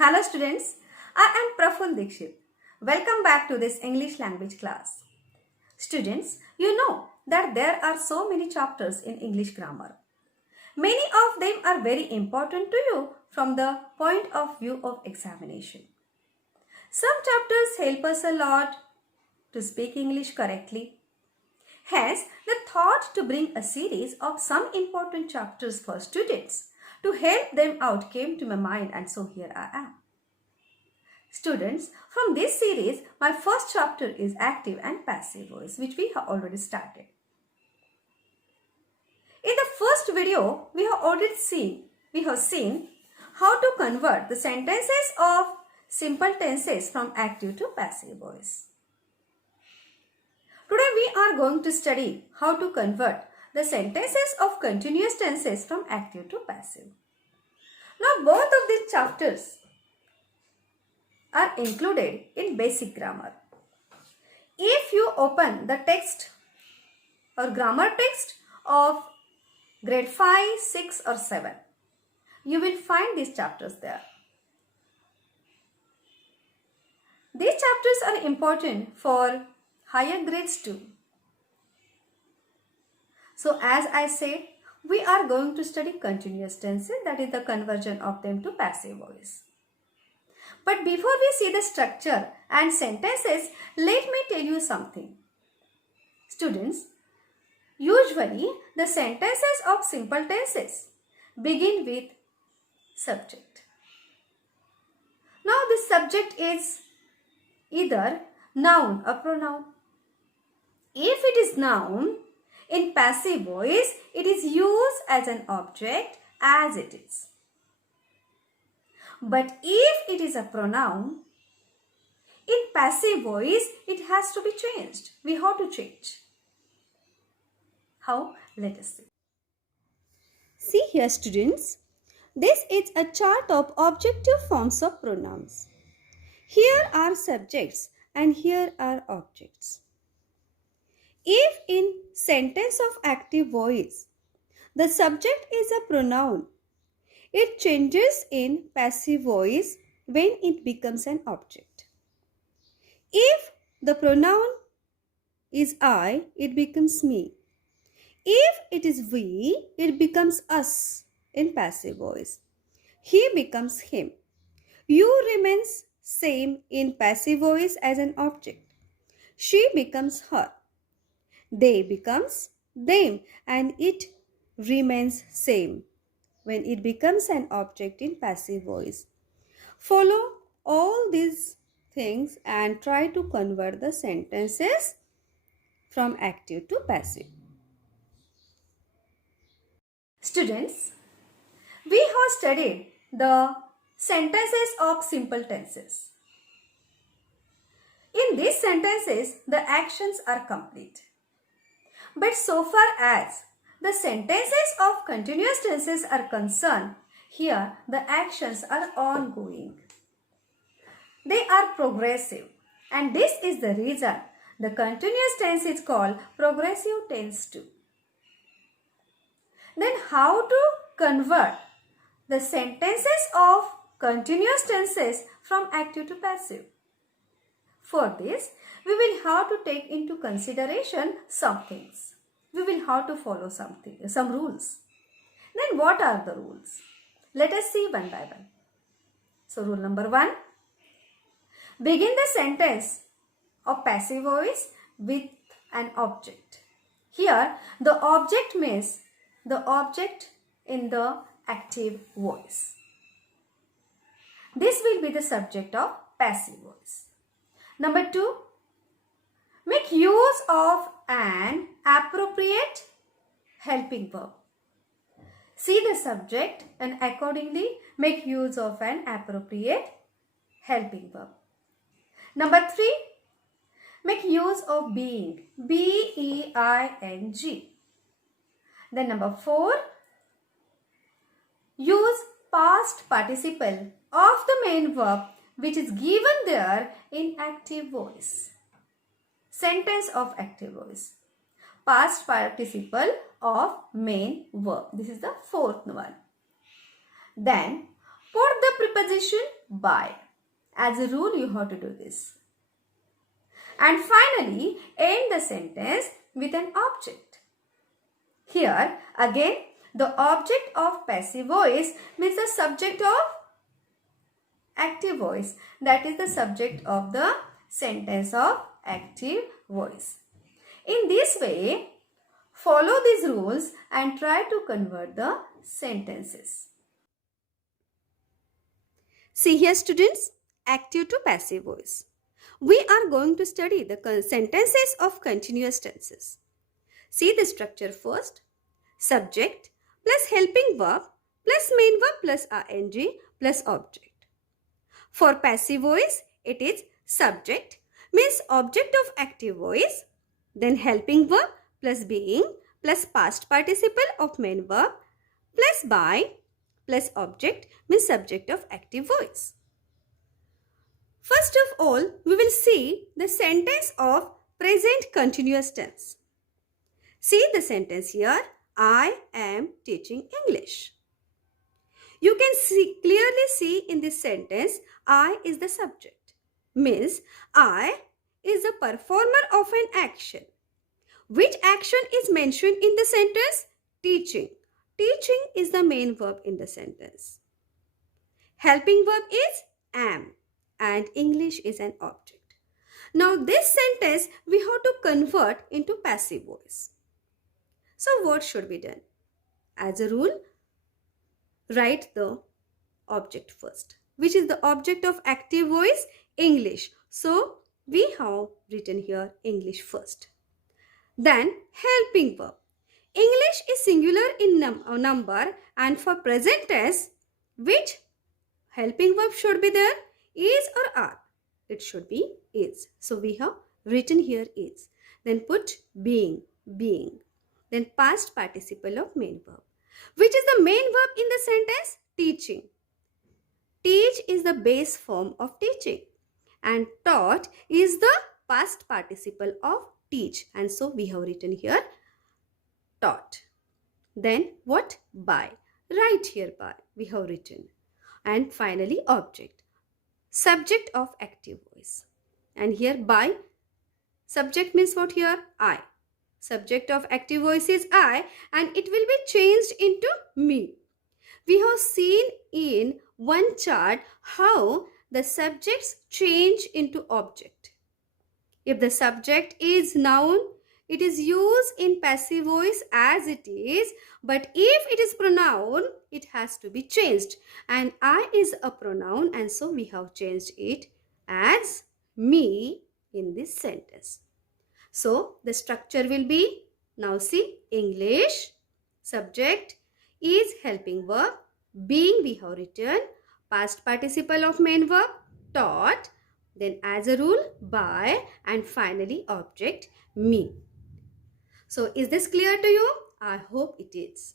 Hello students, I am Praful Dikshit. Welcome back to this English language class. Students, you know that there are so many chapters in English grammar. Many of them are very important to you from the point of view of examination. Some chapters help us a lot to speak English correctly. Hence, the thought to bring a series of some important chapters for students to help them out came to my mind, and so here I am. Students, from this series, my first chapter is active and passive voice, which we have already started. In the first video, we have seen how to convert the sentences of simple tenses from active to passive voice. Today we are going to study how to convert the sentences of continuous tenses from active to passive. Now both of these chapters are included in basic grammar. If you open the text or grammar text of grade 5, 6 or 7, you will find these chapters there. These chapters are important for higher grades too. So as I said, we are going to study continuous tenses, that is the conversion of them to passive voice. But before we see the structure and sentences, let me tell you something. Students, usually the sentences of simple tenses begin with subject. Now the subject is either noun or pronoun. If it is noun, in passive voice, it is used as an object as it is. But if it is a pronoun, in passive voice, it has to be changed. We have to change. How? Let us see. See here, students. This is a chart of objective forms of pronouns. Here are subjects and here are objects. If in sentence of active voice, the subject is a pronoun, it changes in passive voice when it becomes an object. If the pronoun is I, it becomes me. If it is we, it becomes us in passive voice. He becomes him. You remains same in passive voice as an object. She becomes her. They becomes them, and it remains same when it becomes an object in passive voice. Follow all these things and try to convert the sentences from active to passive. Students, we have studied the sentences of simple tenses. In these sentences, the actions are complete. But so far as the sentences of continuous tenses are concerned, here the actions are ongoing. They are progressive, and this is the reason the continuous tense is called progressive tense too. Then how to convert the sentences of continuous tenses from active to passive? For this, we will have to take into consideration some things. We will have to follow some rules. Then what are the rules? Let us see one by one. So rule number 1. Begin the sentence of passive voice with an object. Here the object means the object in the active voice. This will be the subject of passive voice. Number 2. Make use of an appropriate helping verb. See the subject and accordingly make use of an appropriate helping verb. Number 3. Make use of being. B-E-I-N-G. Then number 4. Use past participle of the main verb which is given there in active voice. Sentence of active voice. Past participle of main verb. This is the fourth one. Then put the preposition by. As a rule, you have to do this. And finally, end the sentence with an object. Here, again, the object of passive voice means the subject of active voice. That is the subject of the sentence of active voice. In this way, follow these rules and try to convert the sentences. See here, students, active to passive voice. We are going to study the sentences of continuous tenses. See the structure first. Subject plus helping verb plus main verb plus ing plus object. For passive voice, it is subject means object of active voice, then helping verb plus being plus past participle of main verb plus by plus object means subject of active voice. First of all, we will see the sentence of present continuous tense. See the sentence here, I am teaching English. You can clearly see in this sentence, I is the subject. Means, I is the performer of an action. Which action is mentioned in the sentence? Teaching. Teaching is the main verb in the sentence. Helping verb is am and English is an object. Now this sentence we have to convert into passive voice. So what should be done? As a rule, write the object first. Which is the object of active voice? English. So we have written here English first. Then helping verb. English is singular in number and for present tense, which helping verb should be there? Is or are? It should be is. So we have written here is. Then put being. Then past participle of main verb. Which is the main verb in the sentence? Teaching. Teach is the base form of teaching. And taught is the past participle of teach. And so we have written here taught. Then what? By. Right here by. We have written. And finally object. Subject of active voice. And here by. Subject means what here? I. Subject of active voice is I and it will be changed into me. We have seen in one chart how the subjects change into object. If the subject is noun, it is used in passive voice as it is, but if it is pronoun, it has to be changed. And I is a pronoun and so we have changed it as me in this sentence. So the structure will be, now see, English, subject is helping verb, being we have written, past participle of main verb, taught, then as a rule, by, and finally object, me. So is this clear to you? I hope it is.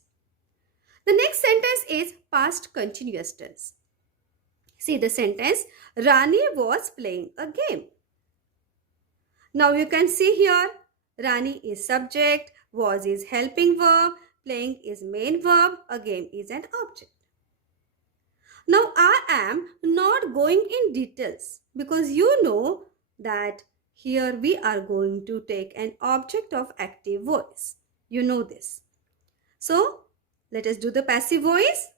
The next sentence is past continuous tense. See the sentence, Rani was playing a game. Now you can see here, Rani is subject, was is helping verb, playing is main verb, a game is an object. Now I am not going in details because you know that here we are going to take an object of active voice. You know this. So let us do the passive voice.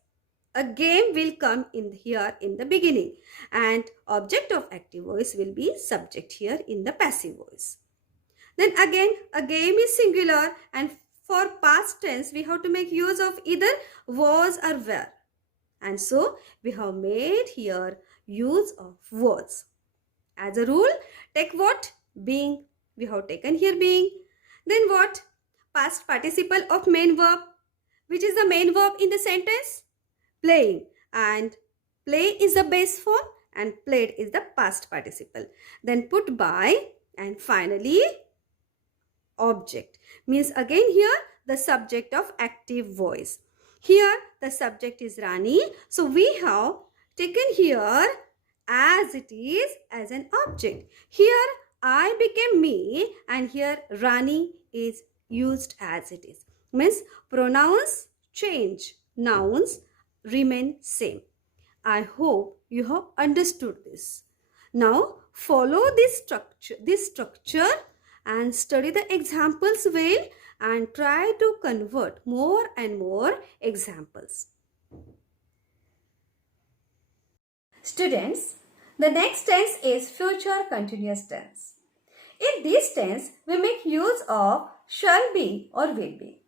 A game will come in here in the beginning and object of active voice will be subject here in the passive voice. Then again, a game is singular and for past tense we have to make use of either was or were. And so we have made here use of was. As a rule, take what? Being. We have taken here being. Then what? Past participle of main verb. Which is the main verb in the sentence? Playing, and play is the base form and played is the past participle. Then put by and finally object. Means again here the subject of active voice. Here the subject is Rani. So we have taken here as it is as an object. Here I became me and here Rani is used as it is. Means pronouns change, nouns remain same. I hope you have understood this. Now follow this structure and study the examples well and try to convert more and more examples. Students, the next tense is future continuous tense. In this tense, we make use of shall be or will be.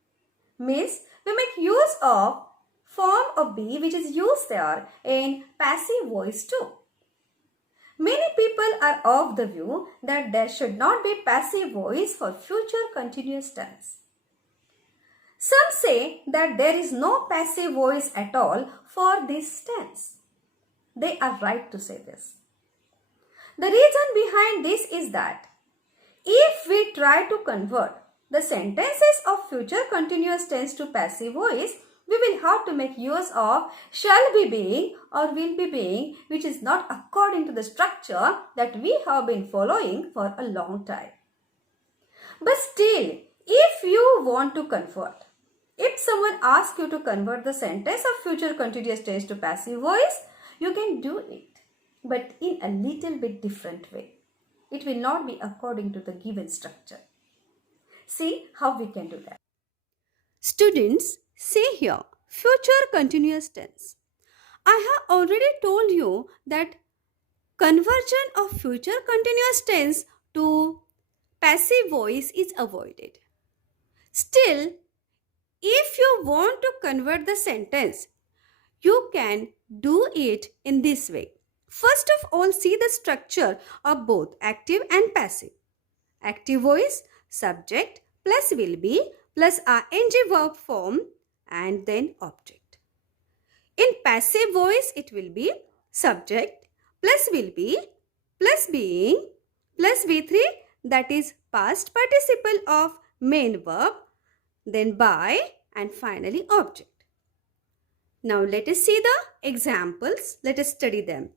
Means we make use of form of be which is used there in passive voice too. Many people are of the view that there should not be passive voice for future continuous tense. Some say that there is no passive voice at all for this tense. They are right to say this. The reason behind this is that if we try to convert the sentences of future continuous tense to passive voice, we will have to make use of shall be being or will be being, which is not according to the structure that we have been following for a long time. But still, if you want to convert, if someone asks you to convert the sentence of future continuous tense to passive voice, you can do it, but in a little bit different way. It will not be according to the given structure. See how we can do that. Students, see here, future continuous tense. I have already told you that conversion of future continuous tense to passive voice is avoided. Still, if you want to convert the sentence, you can do it in this way. First of all, see the structure of both active and passive. Active voice, subject plus will be plus ing verb form and then object. In passive voice, it will be subject plus will be plus being plus V3, that is past participle of main verb, then by and finally object. Now let us see the examples. Let us study them.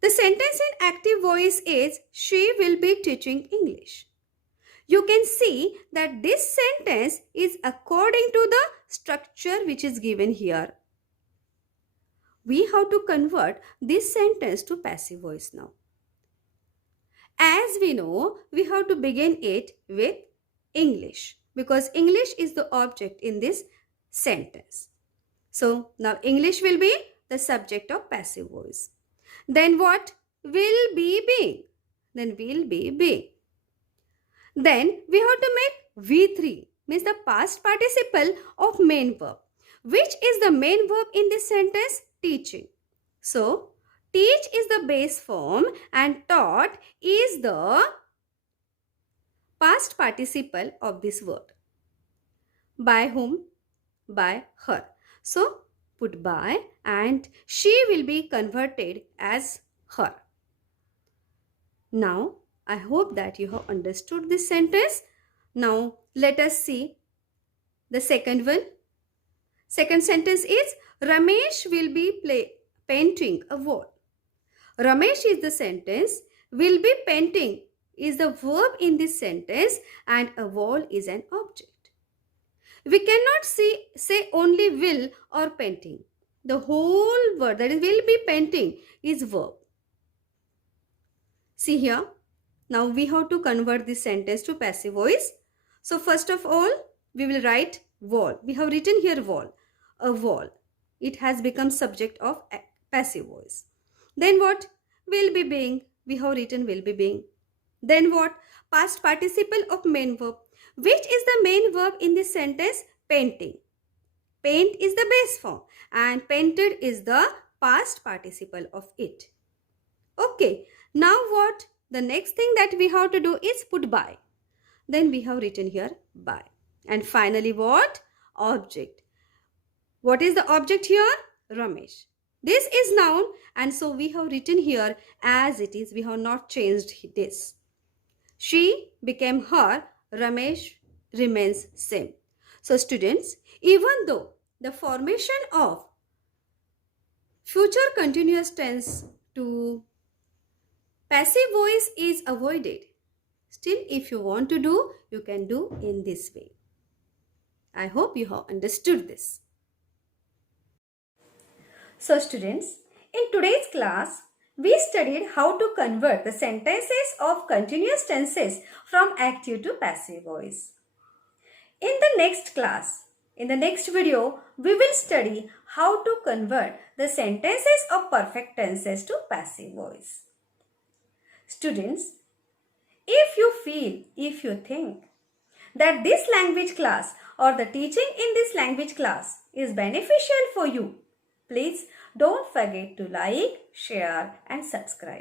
The sentence in active voice is she will be teaching English. You can see that this sentence is according to the structure which is given here. We have to convert this sentence to passive voice now. As we know, we have to begin it with English because English is the object in this sentence. So now English will be the subject of passive voice. Then what? Will be being. Then will be being. Then we have to make V3, means the past participle of main verb. Which is the main verb in this sentence? Teaching. So, teach is the base form and taught is the past participle of this word. By whom? By her. So, put by and she will be converted as her. Now, I hope that you have understood this sentence. Now, let us see the second one. Second sentence is Ramesh will be painting a wall. Ramesh is the sentence. Will be painting is the verb in this sentence and a wall is an object. We cannot say only will or painting. The whole word, that is will be painting, is verb. See here. Now we have to convert this sentence to passive voice. So first of all, we will write wall. We have written here wall. A wall. It has become subject of passive voice. Then what? Will be being. We have written will be being. Then what? Past participle of main verb. Which is the main verb in this sentence? Painting. Paint is the base form and painted is the past participle of it. Okay. Now what? The next thing that we have to do is put by. Then we have written here by. And finally what? Object. What is the object here? Ramesh. This is noun and so we have written here as it is. We have not changed this. She became her. Ramesh remains same. So students, even though the formation of future continuous tense to passive voice is avoided, still if you want to do, you can do in this way. I hope you have understood this. So students, in today's class, we studied how to convert the sentences of continuous tenses from active to passive voice. In the next class, in the next video, we will study how to convert the sentences of perfect tenses to passive voice. Students, if you think that this language class or the teaching in this language class is beneficial for you, please don't forget to like, share and subscribe.